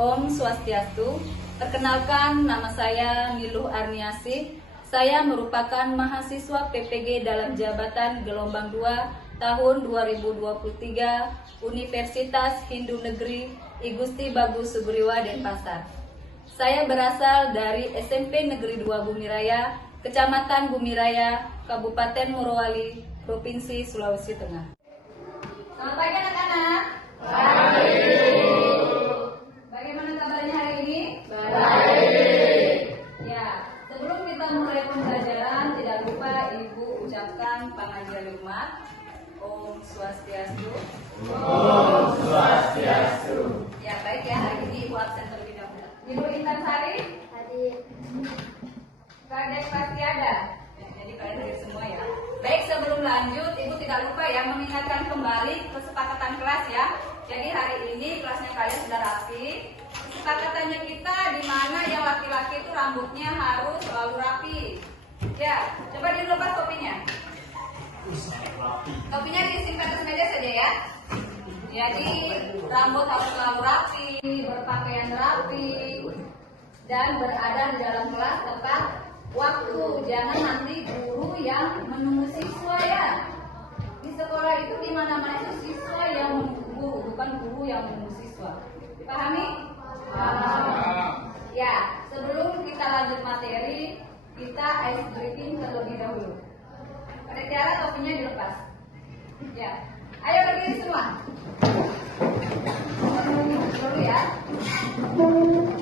Om Swastiastu. Perkenalkan, nama saya Miluh Arniasih. Saya merupakan mahasiswa PPG dalam jabatan gelombang 2 tahun 2023 Universitas Hindu Negeri I Gusti Bagus Sugriwa Denpasar. Saya berasal dari SMP Negeri 2 Bumiraya, Kecamatan Bumiraya, Kabupaten Morowali, Provinsi Sulawesi Tengah. Selamat pagi anak-anak. Bagaimana kabarnya hari ini? Baik. Ya, sebelum kita mulai pembelajaran, tidak lupa Ibu ucapkan panggilan umat. Om Swastiastu. Om Swastiastu. Ya, baik ya, hari ini Ibu absen terlebih dahulu. Ibu Intan Sari? Hadir. Kades pasti ada. Ya, jadi kalian hadir semua ya. Baik, sebelum lanjut, Ibu tidak lupa ya mengingatkan kembali kesepakatan kelas ya. Jadi hari ini kelasnya kalian sudah rapi. Kesepakatannya kita di mana yang laki-laki itu rambutnya harus selalu rapi. Ya, coba dilepas topinya. Topinya disimpan atas meja saja ya. Jadi rambut harus selalu rapi, berpakaian rapi, dan berada di dalam kelas tepat waktu. Jangan nanti guru yang menunggu siswa ya. Di sekolah itu di mana-mana itu siswa yang menunggu guru, bukan guru yang menunggu siswa. Dipahami? Paham. Ya, sebelum kita lanjut materi, kita ice breaking terlebih dahulu. Pada cara topinya dilepas. Ya, ayo berdiri semua. Dulu ya.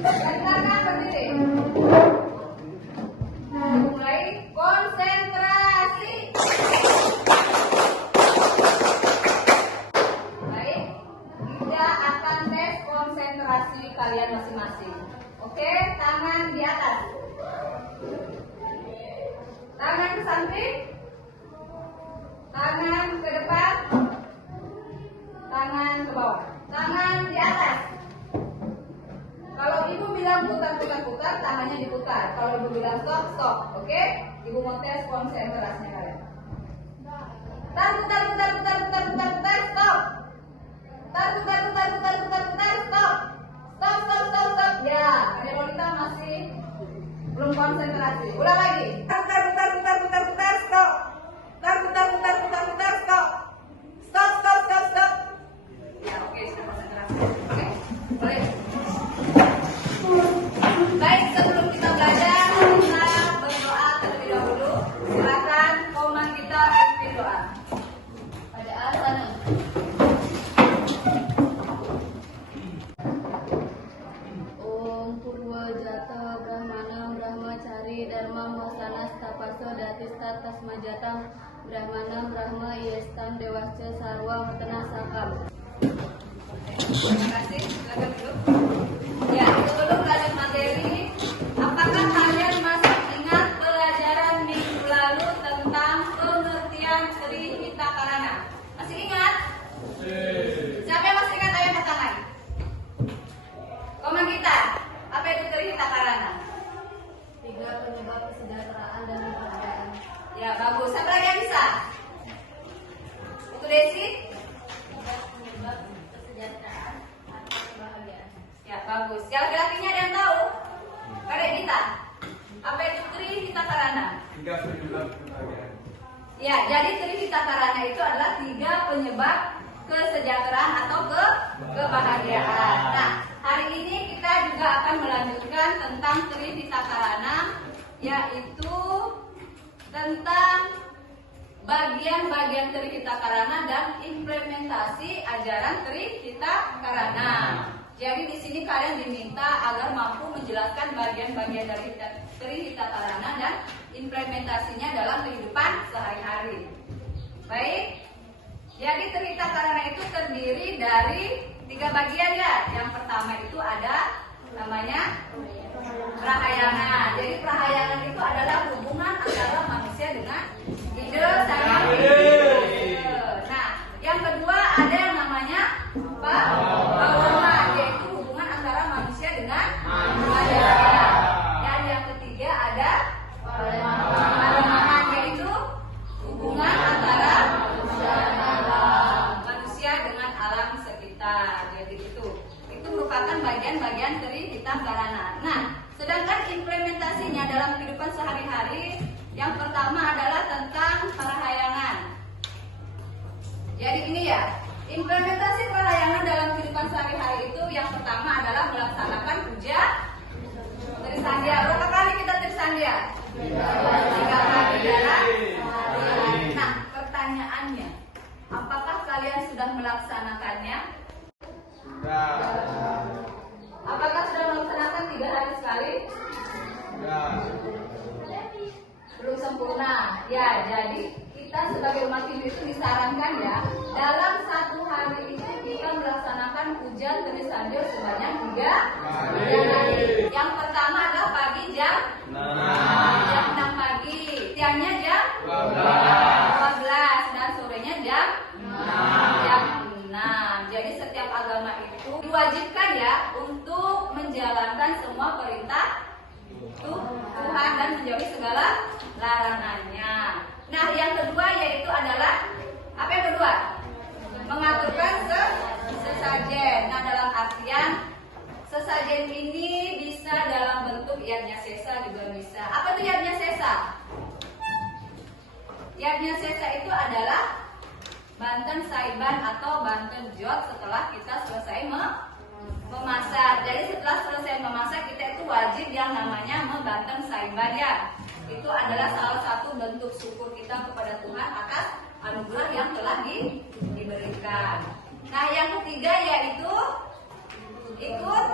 Silakan berdiri. Mulai konsentrasi. Baik, kita akan tes konsentrasi kalian masing-masing. Oke, tangan di atas. Tangan ke samping. Tangan ke depan. Tangan ke bawah. Tangan di atas. Kalau ibu bilang putar, tangannya diputar. Kalau ibu bilang stop, stop. Oke? Ibu mau tes konsentrasinya kalian. Putar, stop. Putar, stop. Stop. Ya, ada Lolita masih belum konsentrasi. Ulang lagi. Putar, stop. Putar, stop. Stop. Ya, oke, sudah konsentrasi. Oke, boleh. Baik, sebelum kita belajar, kita berdoa terlebih dahulu. Silakan komand kita pimpin doa. Pada asana. Om Purwa Jata Brahmana Brahmacari Dharma Wasana Stapaso Datista Tasmajatam Brahmana Brahma Iestam Dewasya Sarwa Mutana Sakam. Terima kasih, silakan duduk. Ya, sebelum lanjut materi, apakah kalian masih ingat pelajaran minggu lalu tentang pengertian Trihita Karana? Masih ingat? Siapa yang masih ingat? Ayo angkat tangan. Komen kita, apa itu Trihita Karana? 3 penyebab kesejahteraan dan kebahagiaan. Ya, bagus. Siapa lagi yang bisa? Itu Desi? 3 penyebab kesejahteraan atau kebahagiaan. Ya, bagus. Yang laki-lakinya ada yang tahu? Kadek kita. Apa itu Trihita Karana? 3 penyebab kebahagiaan. Ya, jadi Trihita Karana itu adalah 3 penyebab kesejahteraan atau kebahagiaan. Nah, hari ini kita juga akan melanjutkan tentang Trihita Karana, yaitu tentang bagian-bagian Trihita Karana dan implementasi ajaran Trihita Karana. Jadi di sini kalian diminta agar mampu menjelaskan bagian-bagian dari Trihita Karana dan implementasinya dalam kehidupan sehari-hari. Baik. Jadi Trihita Karana itu terdiri dari 3 bagian ya. Yang pertama itu ada namanya prahayangan. Jadi prahayangan itu adalah hubungan antara manusia dengan ide sama ide. Nah, yang kedua ada yang namanya bawahan, yaitu hubungan antara manusia dengan manusia. Dan yang ketiga ada palemahan, yaitu hubungan antara manusia dengan alam sekitar. Jadi itu merupakan bagian bagian-bagian Trihita Karana. Nah, sedangkan implementasinya dalam kehidupan sehari-hari, yang pertama adalah tentang parahayangan. Jadi ini ya, implementasi parahayangan dalam kehidupan sehari-hari itu yang pertama adalah melaksanakan puja Trisandia. Berapa kali kita Trisandia? 3 kali dalam sehari. Nah, pertanyaannya, apakah kalian sudah melaksanakannya? Sudah. Apakah sudah melaksanakan 3 hari sekali? Sudah. Belum sempurna. Ya, jadi kita sebagai umat Hindu itu disarankan ya, dalam 1 hari itu kita melaksanakan puja Trisandia sebanyak 3 kali. Yang pertama adalah pagi jam 6 pagi, siangnya jam 12 dan sorenya jam 6. Jadi setiap agama itu diwajibkan ya untuk menjalankan semua perintah Tuhan dan menjauhi segala larangannya. Nah, yang kedua yaitu adalah apa yang kedua? Mengaturkan sesajen. Nah, dalam artian sesajen ini bisa dalam bentuk yadnya sesa juga bisa. Apa itu yadnya sesa? Yadnya sesa itu adalah banten saiban atau banten jot setelah kita selesai memasak. Jadi setelah selesai memasak kita itu wajib yang namanya membanten saiban ya. Itu adalah salah satu bentuk syukur kita kepada Tuhan atas anugerah yang telah diberikan. Nah, yang ketiga yaitu ikut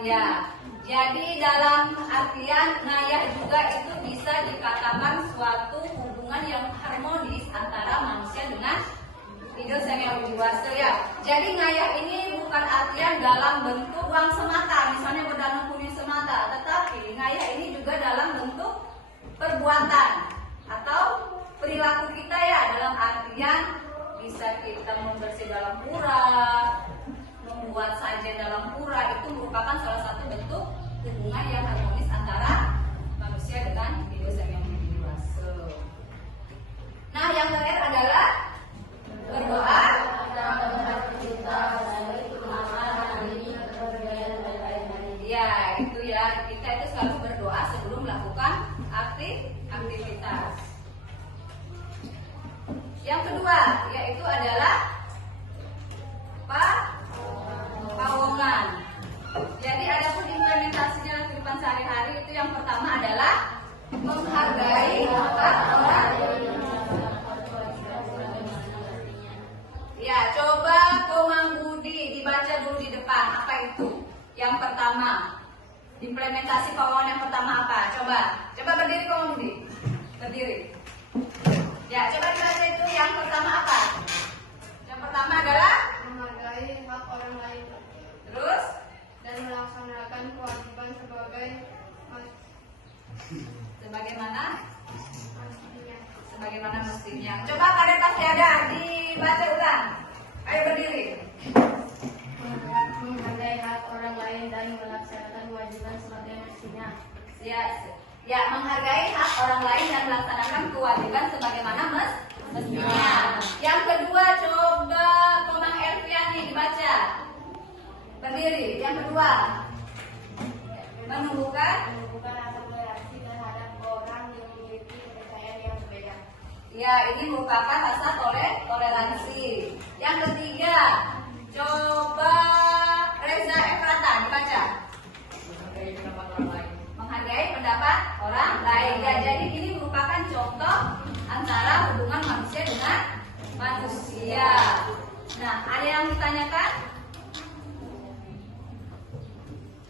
ya. Jadi dalam artian ngayah juga itu bisa dikatakan suatu hubungan yang harmonis antara manusia dengan hidup yang dewasa ya. Jadi ngayah ini bukan artian dalam bentuk uang semata, misalnya berdanau kuning semata, tetapi ngayah ini juga dalam bentuk perbuatan atau perilaku kita ya, dalam artian bisa kita membersih dalam pura, membuat sajen dalam pura, itu merupakan salah satu bentuk hubungan yang harmonis antara manusia dengan hidup yang dewasa. Nah, yang terakhir adalah berdoa. Ya, itu ya, kita itu selalu berdoa sebelum melakukan aktivitas. Yang kedua yaitu adalah pawongan. Jadi adapun implementasinya dalam kehidupan sehari-hari itu yang pertama adalah menghargai hak orang. Ya, coba Komang Budi dibaca dulu di depan. Apa itu? Yang pertama, implementasi pawongan yang pertama apa? Coba berdiri Komang Budi. Berdiri. Ya, coba dibaca itu yang pertama apa? Yang pertama adalah Menghargai hak orang lain terus dan melaksanakan kewajiban sebagaimana mestinya. Coba kalian pasti ada dibaca ulang. Ayo berdiri. menghargai hak orang lain dan melaksanakan kewajiban sebagai mestinya. Ya, menghargai hak orang lain dan melaksanakan kewajiban sebagaimana mestinya. Yang kedua, coba Komang Elviani dibaca. Berdiri. Yang kedua, menumbuhkan rasa toleransi terhadap orang yang memiliki kepercayaan yang berbeda. ya, ini merupakan rasa toleransi. Yang ketiga, coba Reza Efrata dibaca. Menghargai pendapat orang lain. Ya, jadi ini merupakan contoh antara hubungan manusia dengan manusia. Nah, ada yang ditanyakan?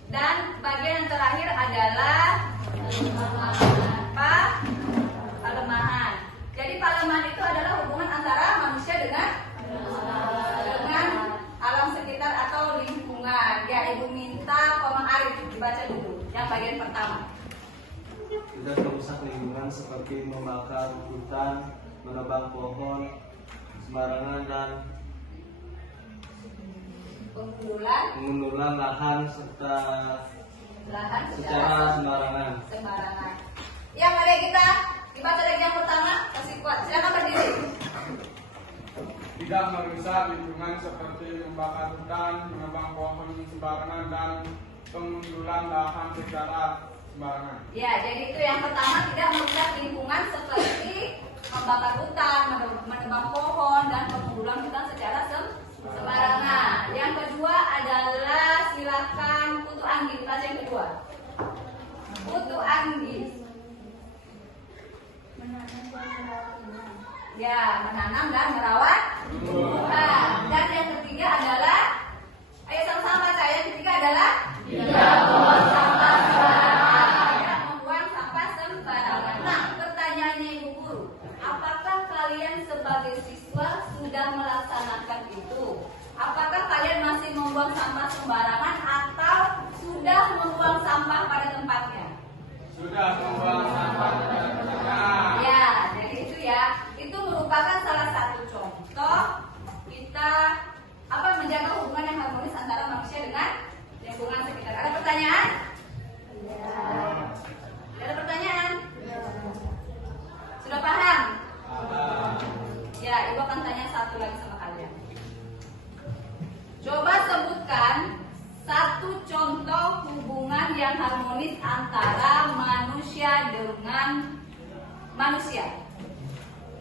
Dan bagian yang terakhir adalah palemahan. Jadi palemahan itu adalah hubungan antara manusia dengan alam sekitar atau lingkungan. Ya, Ibu minta Komang Arif dibaca dulu yang bagian pertama. Tidak merusak lingkungan seperti membakar hutan, menebang pohon sembarangan dan mengundulan lahan serta secara sembarangan. Yang ada kita dibaca lagi yang pertama, kasih kuat. Silakan berdiri. tidak merusak lingkungan seperti membakar hutan, menebang pohon sembarangan, dan pengundulan lahan secara sembarangan. Ya, jadi itu yang pertama, tidak merusak lingkungan seperti membakar hutan, menebang pohon, dan pengundulan hutan secara sembarangan. Yang kedua adalah silakan Putu Anggi, baca yang kedua. Putu Anggi. Ya, menanam dan merawat tumbuhan. Dan yang ketiga adalah, ayo sama-sama baca. Yang ketiga adalah tidak membuang sampah sembarangan. Tidak membuang sampah sembarangan. Nah, pertanyaannya Ibu Guru, apakah kalian sebagai siswa sudah melaksanakan itu? Apakah kalian masih membuang sampah sembarangan atau sudah membuang sampah pada tempatnya? Sudah membuang sampah pada tempatnya. Ya, jadi itu ya, itu merupakan salah satu contoh kita menjaga hubungan yang harmonis antara manusia dengan lingkungan sekitar. Ada pertanyaan? Ada pertanyaan? Sudah paham? Ya, Ibu akan tanya satu lagi sama kalian. Coba sebutkan satu contoh hubungan yang harmonis antara manusia dengan manusia.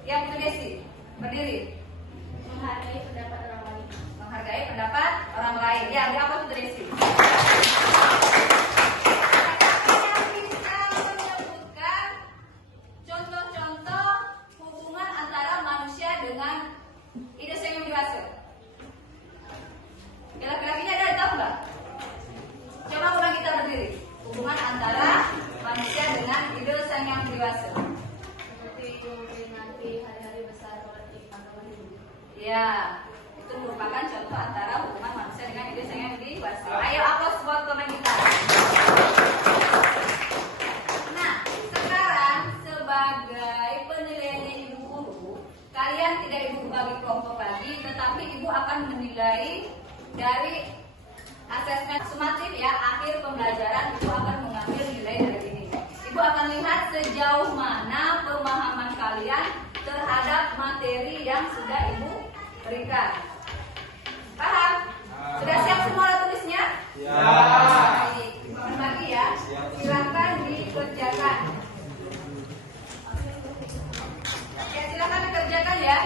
Yang Putu Desi, berdiri. Menghargai pendapat orang lain. Menghargai pendapat orang lain. Ya, apa Putu Desi? Yang bisa menyebutkan contoh-contoh hubungan antara manusia dengan ide yang dewasa. Laki-lakinya ada, tahu nggak? Coba ulang, kita berdiri. Hubungan antara manusia dengan ide yang dewasa. Seperti memperingati hari-hari besar seperti tanggal hidup. Ya, itu merupakan contoh antara hubungan manusia dengan ide yang dewasa. Ayo aplaus buat teman kita. Nah, sekarang sebagai penilaiannya Ibu Guru, kalian tidak Ibu bagi kelompok lagi, tetapi Ibu akan menilai dari asesmen sumatif ya. Akhir pembelajaran Ibu akan mengambil nilai dari ini. Ibu akan lihat sejauh mana pemahaman kalian terhadap materi yang sudah Ibu berikan. Paham? Sudah siap semua alat tulisnya? Ya. Baik, berbagi ya. Silakan dikerjakan. Ya, silakan dikerjakan ya.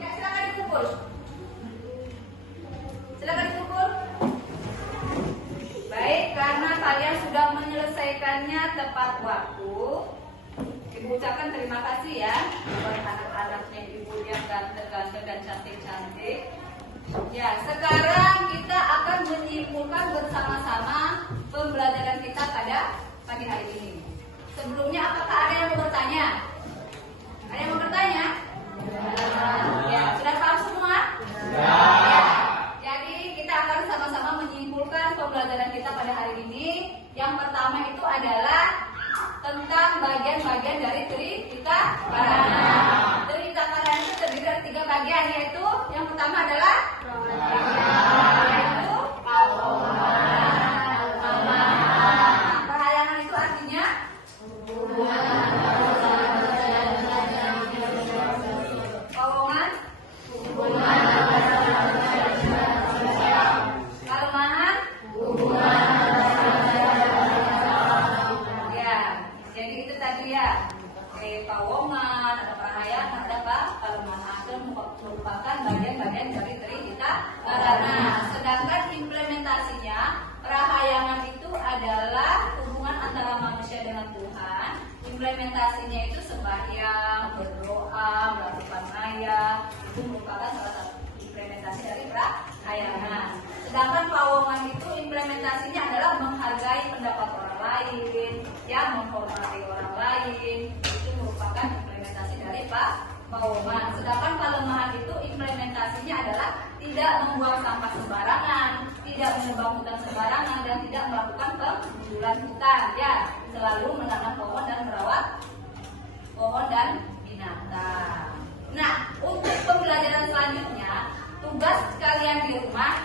Ya, silakan dikumpul. Silakan dikumpul. Baik, karena kalian sudah menyelesaikannya tepat waktu, Ibu ucapkan terima kasih ya buat anak-anaknya Ibu yang ganteng-ganteng dan cantik-cantik. Ya, sekarang kita akan menyimpulkan bersama-sama pembelajaran kita pada pagi hari ini. Sebelumnya, apakah ada yang mau bertanya? Ada yang mau bertanya? Ya, sudah paham semua? Ya. Jadi kita akan sama-sama menyimpulkan pembelajaran kita pada hari ini. Yang pertama itu adalah tentang bagian-bagian dari Trihita Karana. Trihita Karana itu terdiri dari 3 bagian, yaitu yang pertama adalah yaitu Pahayangan itu artinya Pawongan, Kalemahan, ya. Jadi itu tadi ya. Pawongan, ada Prahayangan, ada apa? Kalemahan. Itu merupakan bagian-bagian dari Trihita Karana. Sedangkan implementasinya, Prahayangan itu adalah hubungan antara manusia dengan Tuhan. Implementasinya itu sembahyang, berdoa, melakukan maya. Itu merupakan salah satu implementasi dari Prahayangan. Sedangkan Pawongan itu implementasinya adalah menghargai pendapat orang lain, ya, menghormati orang lain. Itu merupakan implementasi dari Pawongan. Sedangkan Kalemahan itu implementasinya adalah tidak membuang sampah sembarangan, tidak menebang hutan sembarangan, dan tidak melakukan pengundulan hutan, ya, selalu menanam pohon dan merawat pohon dan binatang. Nah, untuk pembelajaran selanjutnya, tugas kalian di rumah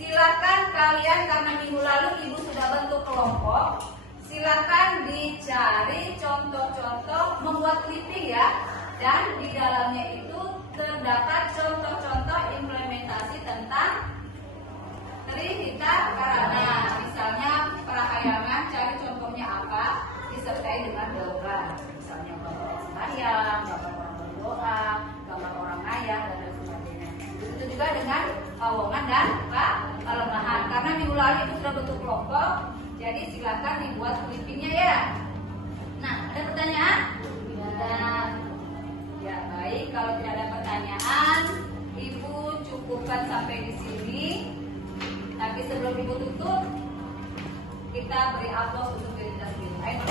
Silakan kalian, karena minggu lalu ibu sudah bentuk kelompok, silakan dicari contoh-contoh membuat clipping ya, dan di dalamnya itu terdapat contoh-contoh implementasi tentang Trihita Karana. Misalnya prahayangan, cari contohnya apa, disertai dengan gambar. Misalnya gambar orang sembahyang, gambar orang berdoa, gambar orang ngayah, dan lain sebagainya. Begitu juga dengan pawongan dan kelemahan. Karena minggu lalu itu sudah bentuk kelompok, jadi silakan dibuat clippingnya ya. Nah, ada pertanyaan? Tidak. Ya baik, kalau tidak ada pertanyaan, ibu cukupkan sampai di sini. Tapi sebelum ibu tutup, kita beri aplaus untuk diri kita sendiri. Ayo.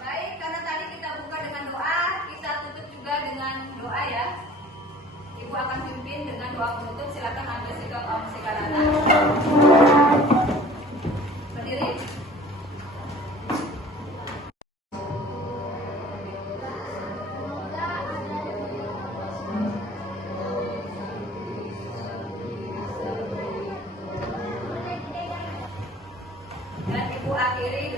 Baik, karena tadi kita buka dengan doa, kita tutup juga dengan doa ya. Ibu akan pimpin dengan doa penutup. Silakan ambil sikap Karana. Berdiri. Dan ibu akhiri